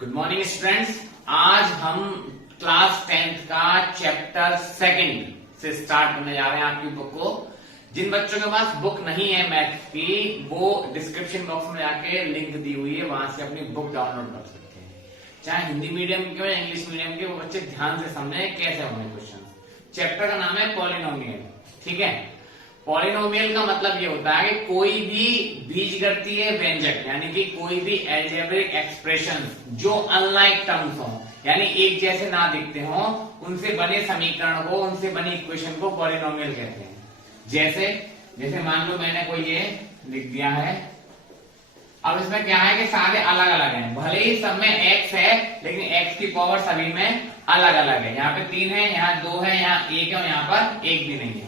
Good morning students. आज हम class 10th का चैप्टर 2 से स्टार्ट करने जा रहे हैं आपकी बुक को। जिन बच्चों के पास बुक नहीं है मैथ की, वो डिस्क्रिप्शन बॉक्स में जाके लिंक दी हुई है, वहां से अपनी बुक डाउनलोड कर सकते हैं। चाहे हिंदी मीडियम के हो या इंग्लिश मीडियम के, वो बच्चे ध्यान से समझे कैसे होंगे क्वेश्चन। चैप्टर का नाम है पॉलिनोमियल। ठीक है, पॉलिनोमियल का मतलब ये होता है कि कोई भी बीजगणितीय व्यंजक यानी कि कोई भी एल्जेब्रिक एक्सप्रेशन जो अनलाइक टर्म्स हो, यानी एक जैसे ना दिखते हो, उनसे बने समीकरण को, उनसे बनी इक्वेशन को पॉलिनोमियल कहते हैं। जैसे मान लो मैंने कोई ये लिख दिया है। अब इसमें क्या है कि सारे अलग अलग हैं, भले ही सब में x है लेकिन x की पावर सभी में अलग अलग है। यहाँ पे 3 है, यहाँ 2 है, यहाँ 1 है और यहाँ पर 1 भी नहीं है।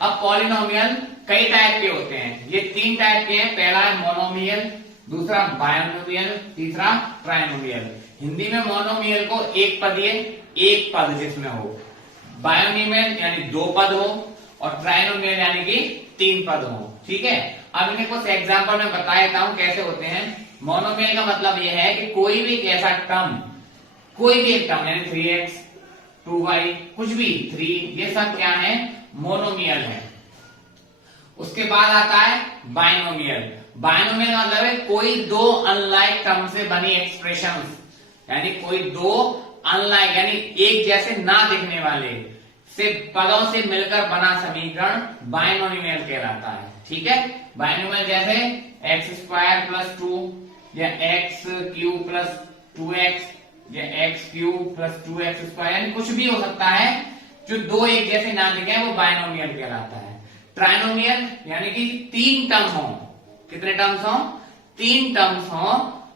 अब पॉलिनोमियल कई टाइप के होते हैं। ये 3 टाइप के हैं। पहला है मोनोमियल, दूसरा बायनोमियल, तीसरा ट्राइनोमियल। हिंदी में मोनोमियल को एक पद जिसमें हो, बायनोमियल यानी 2 पद हो, और ट्राइनोमियल यानी कि 3 पद हो। ठीक है, अब इन्हें कुछ एग्जाम्पल में बता देता हूं कैसे होते हैं। मोनोमियल का मतलब यह है कि कोई भी ऐसा टर्म, कोई भी एक टर्म यानी 3x 2y कुछ भी 3, ये सब क्या है, मोनोमियल है। उसके बाद आता है बायनोमियल। बायनोमियल मतलब है कोई 2 अनलाइक टर्म से बनी एक्सप्रेशन, यानी कोई 2 अनलाइक यानी एक जैसे ना दिखने वाले से पदों से मिलकर बना समीकरण बायनोमियल कहलाता है। ठीक है, बायनोमियल जैसे x² + 2 या x³ + 2x या x³ + 2x², यानी कुछ भी हो सकता है जो 2 एक जैसे ना दिखे, वो बायनोमियल कहलाता है। ट्राइनोमियल यानी कि 3 टर्म हो। कितने टर्म्स हो? 3 टर्म्स हो,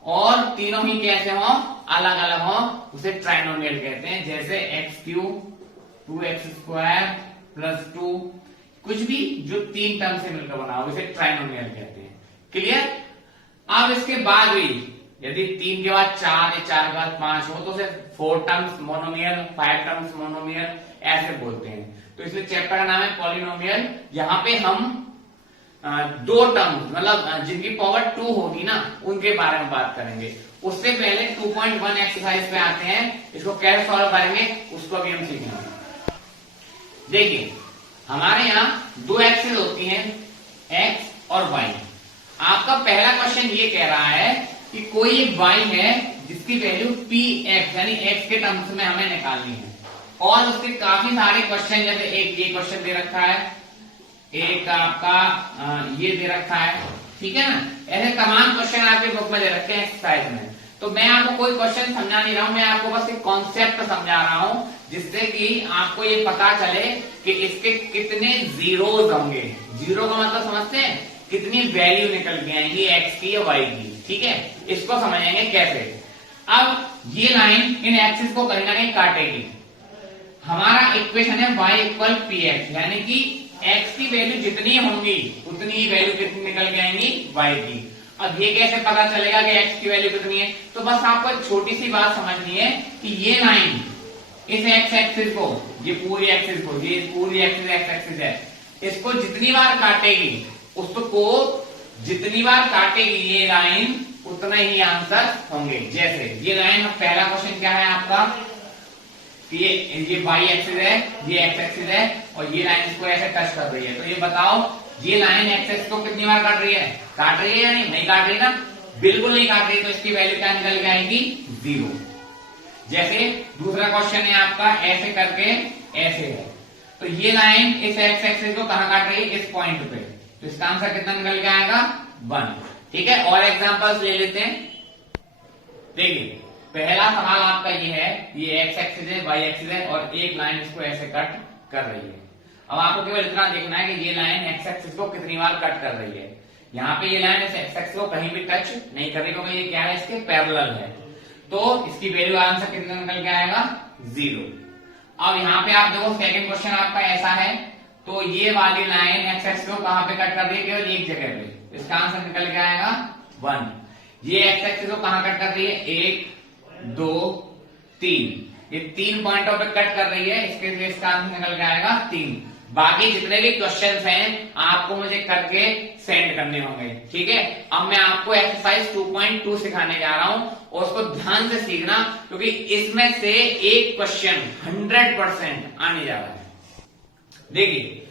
और तीनों ही कैसे हो, अलग अलग हो, उसे ट्राइनोमियल कहते हैं। जैसे x³ 2x² + 2, कुछ भी जो 3 टर्म से मिलकर बना हो, उसे ट्राइनोमियल कहते हैं। क्लियर? अब इसके बाद भी यदि 3 के बाद 4 या 4 के बाद 5 हो, तो उसे 4 टर्म्स मोनोमियल, 5 टर्म्स मोनोमियल ऐसे बोलते हैं। तो इसलिए चैप्टर का नाम है पॉलिनोमियल। यहाँ पे हम 2 टर्म्स मतलब जिनकी पावर 2 होगी ना, उनके बारे में बात करेंगे। उससे पहले 2.1 एक्सरसाइज पे आते हैं। इसको कैसे सॉल्व करेंगे उसको भी हम सीखेंगे। देखिए, हमारे यहाँ 2 एक्सिस होती हैं, x और y। आपका पहला क्वेश्चन ये कह रहा है कि कोई एक y है जिसकी वैल्यू px यानी x के टर्म्स में हमें निकालनी है, और उसके काफी सारे क्वेश्चन, जैसे एक ये क्वेश्चन दे रखा है, एक आपका ये दे रखा है। ठीक है ना, ऐसे तमाम क्वेश्चन आपके बुक में दे रखे हैं एक्सरसाइज में। तो मैं आपको कोई क्वेश्चन समझा नहीं रहा हूं, मैं आपको बस एक कॉन्सेप्ट समझा रहा हूं, जिससे कि आपको ये पता चले कि इसके कितने जीरोज होंगे। जीरो का मतलब समझते हैं, कितनी वैल्यू निकल के आएंगी एक्स की या वाई की। ठीक है, इसको समझेंगे कैसे। अब ये लाइन इन एक्सिस को कहीं ना कहीं काटेगी। हमारा इक्वेशन है y = px, यानी कि x की वैल्यू जितनी होंगी उतनी ही वैल्यू कितनी निकल के आएंगी, y की। अब ये कैसे पता चलेगा कि x की वैल्यू कितनी है? तो बस आपको एक छोटी सी बात समझनी है कि ये लाइन इस x एक्सिस को, ये पूरी एक्सिस को, ये पूरी एक्सिस x एक्सिस है, इसको जितनी बार काटेगी, उसको जितनी बार काटेगी ये लाइन, उतना ही आंसर होंगे। जैसे ये लाइन, पहला क्वेश्चन क्या है आपका, ये y एक्सिस है, ये x एक्सिस है, और ये लाइन इसको ऐसे टच कर रही है। तो ये बताओ, ये लाइन x एक्सिस को कितनी बार काट रही है? काट रही है या नहीं काट रही ना? बिल्कुल नहीं काट रही। तो इसकी वैल्यू क्या निकल के आएगी? 0। जैसे दूसरा क्वेश्चन है आपका, ऐसे करके ऐसे है, तो ये लाइन इस x एक्सिस को कहां काट रही है? इस पॉइंट पे। तो इसका आंसर कितना निकल के आएगा? 1। ठीक है, और एग्जांपल्स ले लेते हैं। देखिए, पहला सवाल आपका ये है, ये x एक्सिस है, y एक्सिस है, और एक लाइन इसको ऐसे कट कर रही है। अब आपको केवल इतना देखना है कि ये लाइन x एक्सिस को कितनी बार कट कर रही है। यहाँ पे ये लाइन इस x एक्सिस को कहीं भी टच नहीं कर रही, क्योंकि ये क्या है, इसके पैरेलल है। तो इसकी वैल्यू आंसर कितना निकल के आएगा? 0। अब यहाँ पे आप देखो, सेकंड क्वेश्चन आपका ऐसा है, तो ये वाली लाइन x एक्सिस को कहां पे कट कर रही है? केवल एक जगह पे। इसका आंसर निकल के आएगा 1। ये x एक्सिस को कहां कट कर रही है? 1 2 3, ये 3 पॉइंटों पे कट कर रही है, इसके लिए इसका आंसर निकल के आएगा 3। बाकी जितने भी क्वेश्चंस हैं आपको मुझे करके सेंड करने होंगे। ठीक है, अब मैं आपको एक्सरसाइज 2.2 सिखाने जा रहा हूं और उसको ध्यान से सीखना, क्योंकि इसमें से एक क्वेश्चन 100% आने जा रहा है। देखिए,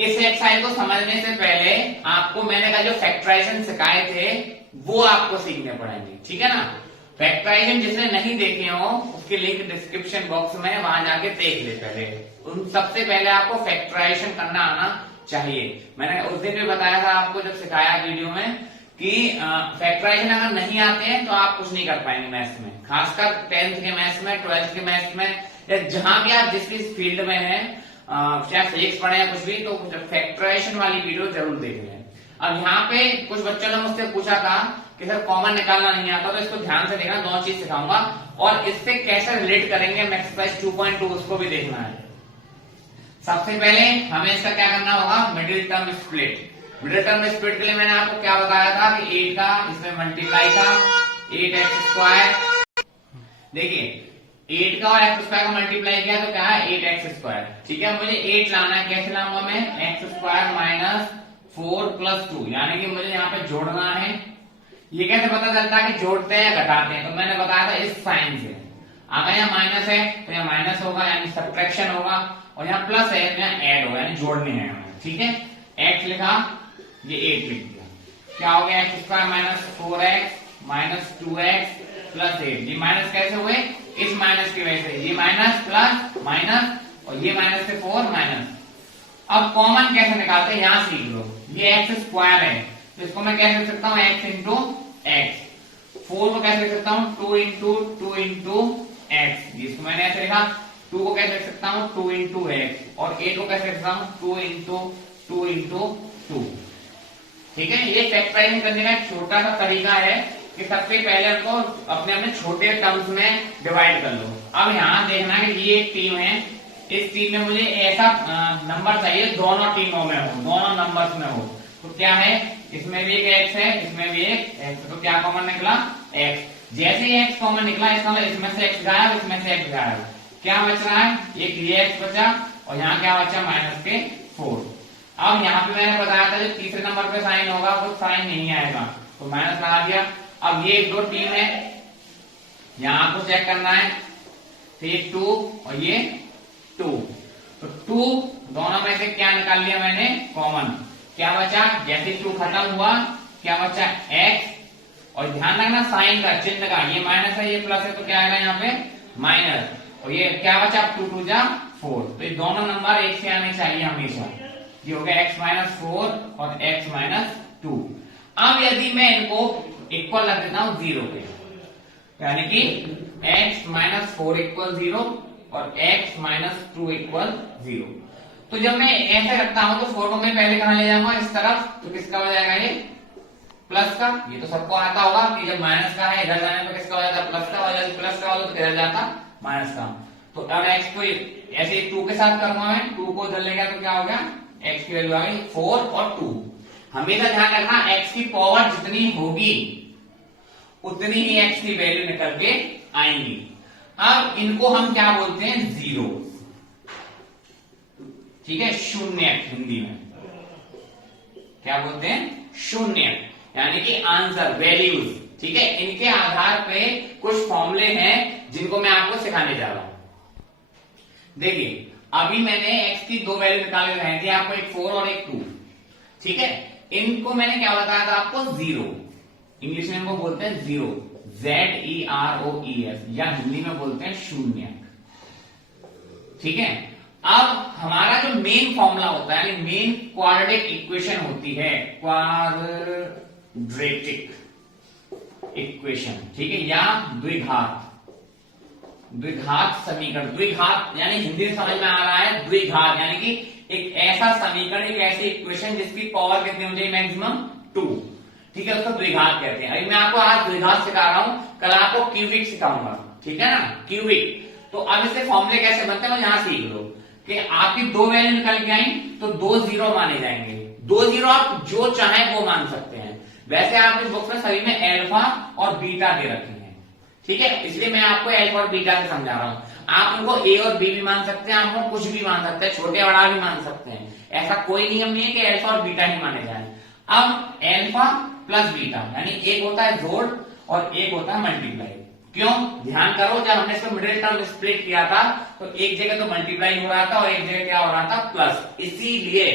इस एक्सरसाइज को समझने से पहले आपको मैंने कहा जो फैक्टराइजेशन सिखाए थे वो आपको सीखने पड़ेंगे। ठीक है ना, फैक्टराइजेशन जिसने नहीं देखे हो उसकी लिंक डिस्क्रिप्शन बॉक्स में, वहां जाके देख ले पहले। उन सबसे पहले आपको फैक्टराइजेशन करना आना चाहिए। मैंने उस दिन भी बताया था आपको जब सिखाया वीडियो में कि फैक्टराइजेशन अगर नहीं आते हैं तो आप कुछ नहीं कर पाएंगे मैथ्स में, खासकर 10th के मैथ्स में, 12th के मैथ्स में, या जहां भी आप जिस भी फील्ड में है, चाहे फिजिक्स पढ़े या कुछ भी, तो फैक्टराइजेशन वाली वीडियो जरूर देख लें। अब यहाँ पे कुछ बच्चों ने मुझसे पूछा था कि सर कॉमन निकालना नहीं आता, तो इसको ध्यान से देखना, दोनों चीज सिखाऊंगा और इससे कैसे रिलेट करेंगे एक्सरसाइज 2.2 उसको भी देखना है। सबसे पहले हमें इसका क्या करना होगा, middle term split. Middle term split के लिए मैंने आपको क्या बताया था कि 8 का इसमें मल्टीप्लाई था 8x²। देखिए 8 का और x² का मल्टीप्लाई किया तो क्या है 8x²। ठीक है, मुझे 8 लाना है, कैसे लाऊंगा मैं, x² - 4 + 2, यानी कि मुझे यहाँ पे जोड़ना है। ये कैसे पता चलता है कि जोड़ते हैं या घटाते हैं, तो मैंने बताया था इस साइन से। अगर यहाँ माइनस है तो यहाँ माइनस होगा यानी सब्ट्रैक्शन होगा, और यहाँ प्लस है तो यहाँ ऐड होगा यानी जोड़ने हैं। ठीक है, x लिखा, ये 8 लिख दिया, क्या हो गया x² - 4x - 2x + 8। ये माइनस कैसे हुए, इस माइनस की वजह से, ये माइनस प्लस माइनस और ये माइनस से 4 माइनस। अब कॉमन कैसे निकालते हैं यहां सीख लो। ये x² है तो इसको मैं कैसे लिख सकता हूँ, x × x। 4 को कैसे लिख सकता हूँ, 2 × 2 × x। इसको मैंने ऐसे लिखा। 2 को कैसे लिख सकता हूँ, 2 × x, और 8 को कैसे लिख सकता हूँ, 2 × 2 × 2। ठीक है, ये फैक्टराइजिंग करने का एक छोटा सा तरीका है कि सबसे पहले उनको अपने अपने छोटे टर्म्स में डिवाइड कर लो। अब यहाँ देखना कि ये एक टीम है, इस टीम में मुझे ऐसा नंबर चाहिए दोनों टीमों में हो, दोनों नंबर्स में हो। तो क्या है, इसमें भी एक x है, इसमें भी एक x, तो क्या कॉमन निकला, x। जैसे ही x कॉमन निकला इसका मतलब इसमें से x गायब, इसमें से x गायब, क्या बच रहा है, एक ये x बचा और यहाँ क्या बचा, -4। अब यहाँ पे मैंने बताया था जो तीसरे नंबर पे साइन होगा वो साइन नहीं आएगा, तो माइनस लगा दिया। अब ये एक दो टीम है, यहाँ आपको चेक करना है, तो ये 2 और ये 2, तो 2 दोनों में से क्या निकाल लिया मैंने, कॉमन। क्या बचा, जैसे 2 खत्म हुआ क्या बचा, x, और ध्यान रखना साइन का, चिन्ह का, ये माइनस है ये प्लस है तो क्या आएगा यहाँ पे माइनस, और ये क्या बचा, 2 × 2 = 4। तो ये दोनों नंबर एक से आने चाहिए हमेशा। ये हो गया x - 4 और x - 2। अब यदि मैं इनको इक्वल रख देता हूं 0 पे, यानी कि x - 4 = 0 और x - 2 = 0, तो जब मैं ऐसे रखता हूं तो 4 को मैं पहले कहां ले जाऊंगा, इस तरफ, तो किसका हो जाएगा ये, प्लस का। ये तो सबको आता होगा कि जब माइनस का है इधर जाने पर किसका हो जाता, प्लस का, और जब प्लस का हो तो किधर जाता, माइनस का। तो अब x को ऐसे 2 के साथ करूंगा मैं, 2 को इधर ले गया तो क्या हो गया, x की वैल्यू आ गई 4 और 2। हमेशा ध्यान रखना x की पावर जितनी होगी उतनी ही x की वैल्यू निकल के आएंगी। अब इनको हम क्या बोलते हैं, जीरो। ठीक है, शून्य हिंदी में क्या बोलते हैं, शून्य, यानी कि आंसर, वैल्यूज। ठीक है, इनके आधार पे कुछ फॉर्मूले हैं जिनको मैं आपको सिखाने जा रहा हूं। देखिए अभी मैंने x की 2 वैल्यू निकाले रहे थे आपको, एक 4 और एक 2। ठीक है, इनको मैंने क्या बताया था आपको, जीरो। इंग्लिश में इनको बोलते हैं जीरो, ZEROES, या हिंदी में बोलते हैं शून्य। ठीक है, अब हमारा जो मेन फॉर्मूला होता है, यानी मेन क्वाड्रेटिक इक्वेशन होती है, क्वाड्रेटिक इक्वेशन। ठीक है, या द्विघात समीकरण। द्विघात यानी हिंदी में समझ में आ रहा है, द्विघात यानी कि एक ऐसा समीकरण, एक ऐसी इक्वेशन जिसकी पावर कितनी हो जाए, मैक्सिमम 2। ठीक है, उसको द्विघात कहते हैं। अभी मैं आपको आज द्विघात सिखा रहा हूं, कल आपको क्यूबिक सिखाऊंगा। ठीक है ना, क्यूबिक। तो अब इससे फॉर्मूले कैसे बनते हैं वो यहां सीख लो कि आपकी 2 वैल्यू निकल के आई तो 2 जीरो माने जाएंगे। 2 जीरो आप जो चाहे वो मान सकते हैं। वैसे आप इस बुक में सभी में अल्फा और बीटा दे रखे हैं। ठीक है, इसलिए मैं आपको अल्फा और बीटा से समझा रहा हूं। आप उनको ए और बी भी मान सकते हैं, आप उनको कुछ भी मान सकते हैं, छोटे बड़ा भी मान सकते हैं। ऐसा कोई नियम नहीं है कि अल्फा और बीटा ही माने जाए। अब एल्फा प्लस बीटा यानी एक होता है जोड़ और एक होता है मल्टीप्लाई। क्यों? ध्यान करो, जब हमने इसको मिडिल टर्म स्प्लिट किया था तो एक जगह तो मल्टीप्लाई हो रहा था और एक जगह क्या हो रहा था, प्लस, इसीलिए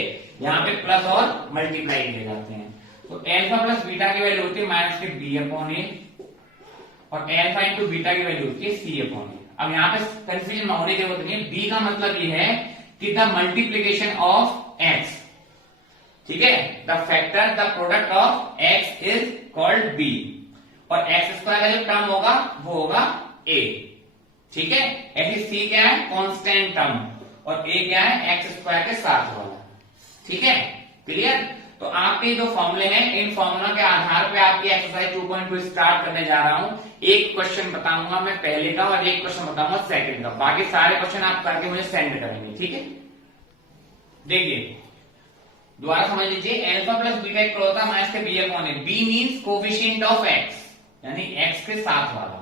यहाँ पे प्लस और मल्टीप्लाई किए जाते हैं। तो एल्फा प्लस बीटा की वैल्यू होती है माइनस के बी अपॉन ए और एल्फा इंटू बीटा की वैल्यू होती है सी अपॉन ए। अब यहाँ पे कंफ्यूजन होने की जरूरत नहीं है, बी का मतलब ये है कि द मल्टीप्लीकेशन ऑफ एक्स, ठीक है, the factor the product of X is called B और एक्स स्क्वायर का जो टर्म होगा वो होगा ए, ठीक है। ऐसी सी क्या है, कांस्टेंट टर्म, और ए क्या है, एक्स स्क्वायर के साथ वाला, ठीक है, क्लियर। तो आपके जो फॉर्मूले हैं इन फॉर्मूला के आधार पे आपकी एक्सरसाइज 2.2 स्टार्ट करने जा रहा हूं। एक क्वेश्चन बताऊंगा मैं पहले का और एक क्वेश्चन बताऊंगा सेकंड का, बाकी सारे क्वेश्चन आप करके मुझे सेंड करेंगे, ठीक है। देखिए दोबारा समझ लीजिए, एल्फा प्लस बीटा इक्वल होता है माइनस के B upon A. B means coefficient of X यानी एक्स के साथ वाला,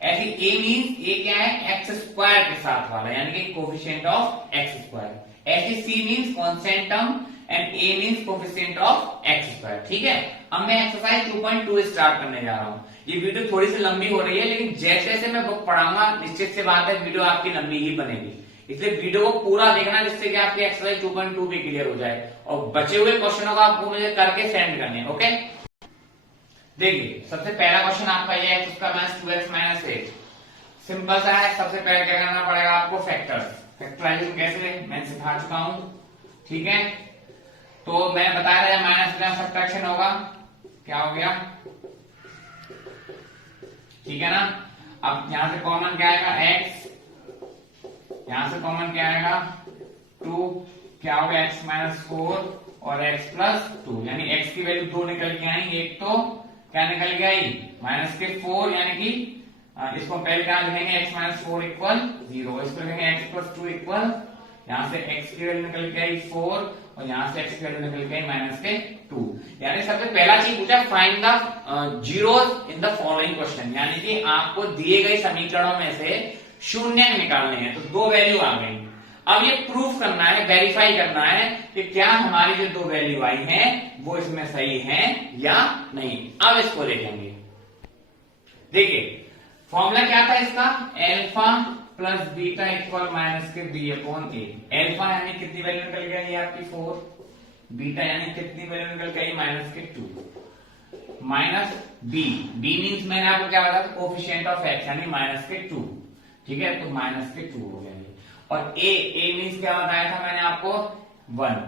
ऐसी ए मींस ए क्या है, एक्स स्क्वायर के साथ वाला यानी कि कोफिशिएंट ऑफ एक्स स्क्वायर। ऐसी c means constant term and a means coefficient of x square, ठीक है। अब मैं एक्सरसाइज 2.2 स्टार्ट करने जा रहा हूं। ये वीडियो थोड़ी सी लंबी हो रही है लेकिन जैसे जैसे मैं बुक पढ़ाऊंगा निश्चित से बात है वीडियो आपकी लंबी ही बनेगी, इसलिए वीडियो को पूरा देखना जिससे कि आपकी एक्सरसाइज 2.2 भी क्लियर हो जाए और बचे हुए क्वेश्चनों को आपको मुझे करके सेंड करने हैं, ओके। देखिए सबसे पहला क्वेश्चन आपका ये है x square minus 2x minus 8। Simple सा है, सबसे पहले क्या करना पड़ेगा आपको, फैक्टर्स, फैक्टराइजेशन कैसे मैं सिखा चुका हूं, ठीक है। तो मैं बताया था माइनस का सब्ट्रैक्शन होगा, क्या हो गया, ठीक है ना। अब यहां से कॉमन क्या आएगा, x, यहां से कॉमन क्या आएगा 2, क्या हो गया x माइनस 4 और x प्लस 2 यानी x की वैल्यू 2 निकल के आई, एक तो क्या निकल के आई माइनस के 4 यानी कि इसको पहले क्या लिखेंगे x माइनस 4 इक्वल 0, इसको लिखेंगे x प्लस 2 इक्वल, यहां से x की वैल्यू निकल के आई 4 और यहां से x की वैल्यू निकल के आई माइनस के 2। यानी सबसे पहला चीज पूछा find the zeros in the following question, यानी कि आपको दिए गए समीकरणों में से शून्य निकालने हैं। तो दो वैल्यू आ गई, अब ये प्रूफ करना है, वेरीफाई करना है कि क्या हमारी जो दो वैल्यू आई हैं वो इसमें सही हैं या नहीं। अब इसको देखेंगे, देखिए फॉर्मूला क्या था इसका, alpha plus beta equal minus के बी अपॉन ए। एल्फा यानी कितनी वैल्यू निकल गई आपकी 4, बीटा यानी कितनी वैल्यू निकल गई माइनस के 2, माइनस बी, बी मीन्स मैंने आपको क्या बताया था, कोफिशिएंट ऑफ एक्स यानी माइनस के 2, ठीक है, तो माइनस के 2 हो गए। और ए मीन्स क्या बताया था मैंने आपको 1,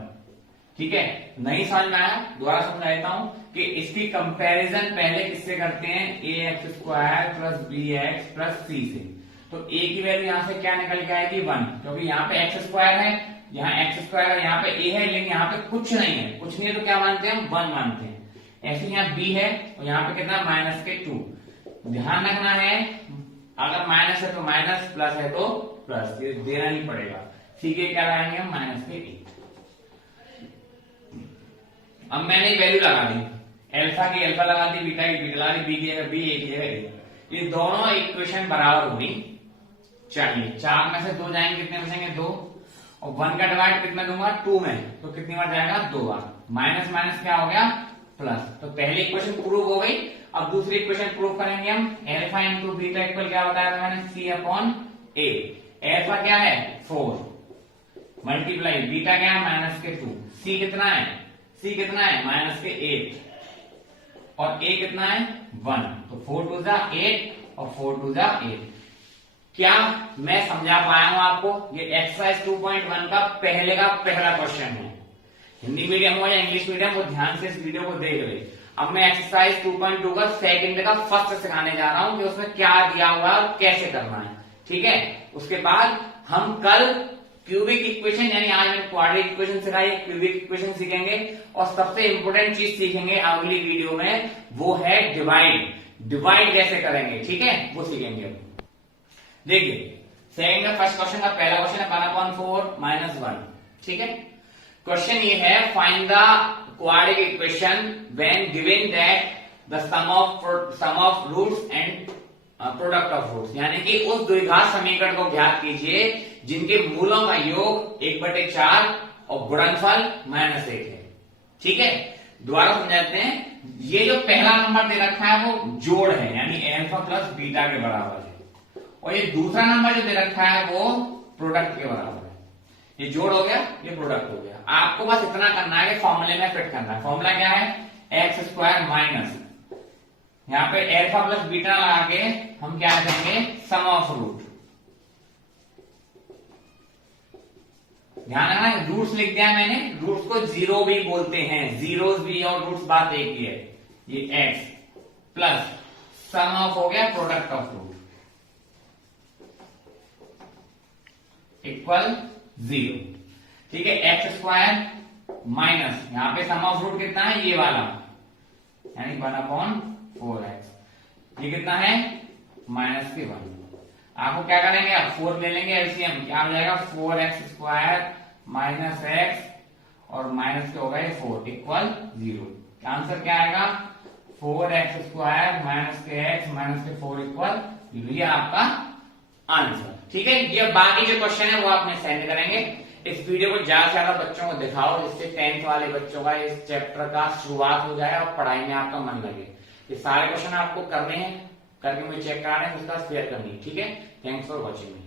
ठीक है। नहीं समझ में आया दोबारा समझा देता हूं कि इसकी कंपैरिजन पहले किससे करते हैं, a x square plus b x plus c से। तो ए की वैल्यू यहां से क्या निकल के आएगी 1, क्योंकि यहाँ पे एक्स स्क्वायर है, यहाँ एक्स स्क्वायर है, यहाँ पे ए है, लेकिन यहाँ पे कुछ नहीं है, कुछ नहीं है तो क्या मानते हैं हम 1 मानते हैं। ऐसे यहाँ बी है और यहाँ पे कितना माइनस के 2। ध्यान रखना है अगर माइनस है तो माइनस, प्लस है तो प्लस, ये देना ही पड़ेगा। सी के क्या लगाएंगे हम माइनस के 8। अब मैंने वैल्यू लगा दी, एल्फा की एल्फा लगा दी, बीटा की बीटा लगा दी, बी की जगह बी, ए की जगह ए। ये दोनों इक्वेशन बराबर होनी चाहिए। 4 में से 2 जाएंगे, कितने बचेंगे 2, और 1 का डिवाइड कितना दूंगा 2 में, तो कितनी बार जाएगा 2 बार। माइनस माइनस क्या हो गया प्लस। तो पहली इक्वेशन प्रूव हो गई। अब दूसरी इक्वेशन प्रूव करेंगे हम, एल्फा इंटू बीटा इक्वल क्या बताया था मैंने, सी अपॉन ए। एल्फा क्या है 4 मल्टीप्लाई बीटा क्या है माइनस के 2, सी कितना है, सी कितना है माइनस के 8 और ए कितना है 1, तो 4 2 जा 8 और 4 2 जा 8। क्या मैं समझा पाया हूं आपको, ये एक्सरसाइज 2.1 का पहला क्वेश्चन है। हिंदी मीडियम हो या इंग्लिश मीडियम हो, ध्यान से इस वीडियो को देख ले। अब मैं एक्सरसाइज 2.2 का सेकंड का फर्स्ट सिखाने जा रहा हूं कि उसमें क्या दिया हुआ और कैसे करना है, ठीक है। उसके बाद हम कल क्यूबिक इक्वेशन यानी आज मैंने क्वाड्रेटिक इक्वेशन सिखाई, क्यूबिक इक्वेशन सीखेंगे और सबसे इंपोर्टेंट चीज सीखेंगे अगली वीडियो में, वो है डिवाइड। डिवाइड कैसे करेंगे, ठीक है, वो सीखेंगे। देखिए सेकंड का फर्स्ट क्वेश्चन का पहला क्वेश्चन है 1/4 माइनस 1, ठीक है। क्वेश्चन ये है find the quadratic equation when given that the sum of roots and product of roots, यानी कि उस द्विघात समीकरण को ज्ञात कीजिए जिनके मूलों का योग 1/4 और गुणनफल -1 है, ठीक है। दोबारा समझाते हैं, ये जो पहला नंबर दे रखा है वो जोड़ है, यानी अल्फा प्लस बीटा के बराबर है, और ये दूसरा नंबर जो दे रखा है वो प्रोडक्ट के बराबर है। ये जोड़ हो गया, ये प्रोडक्ट हो गया। आपको बस इतना करना है कि फॉर्मूले में फिट करना है। फॉर्मूला क्या है, एक्स स्क्वायर माइनस, यहाँ पे अल्फा प्लस बीटा लगा के हम क्या करेंगे, सम ऑफ रूट। ध्यान रखना, रूट्स लिख दिया मैंने, रूट्स को जीरो भी बोलते हैं, जीरोस भी और रूट्स बात एक ही है। ये एक्स प्लस सम ऑफ हो गया प्रोडक्ट ऑफ रूट इक्वल 0। ठीक है, एक्स स्क्वायर माइनस, यहां पे सम ऑफ रूट कितना है, ये वाला, यानी 1/4x। ये कितना है, माइनस के 1। आपको क्या करेंगे, आप 4 ले लेंगे एलसीएम, क्या हो जाएगा, 4x स्क्वायर माइनस एक्स और माइनस के होगा ये 4 इक्वल 0। आंसर क्या आएगा, 4x स्क्वायर माइनस के एक्स माइनस के 4 इक्वल 0। ये आपका आंसर। ठीक है, ये बाकी जो क्वेश्चन है वो आप में सेंड करेंगे। इस वीडियो को ज्यादा से ज्यादा बच्चों को दिखाओ, जिससे 10th वाले बच्चों का इस चैप्टर का शुरुआत हो जाए और पढ़ाई में आपका मन लगे। ये सारे क्वेश्चन आपको करने हैं, करके मुझे चेक कराना है, उसका शेयर करनी है। ठीक है, थैंक्स फॉर वॉचिंग।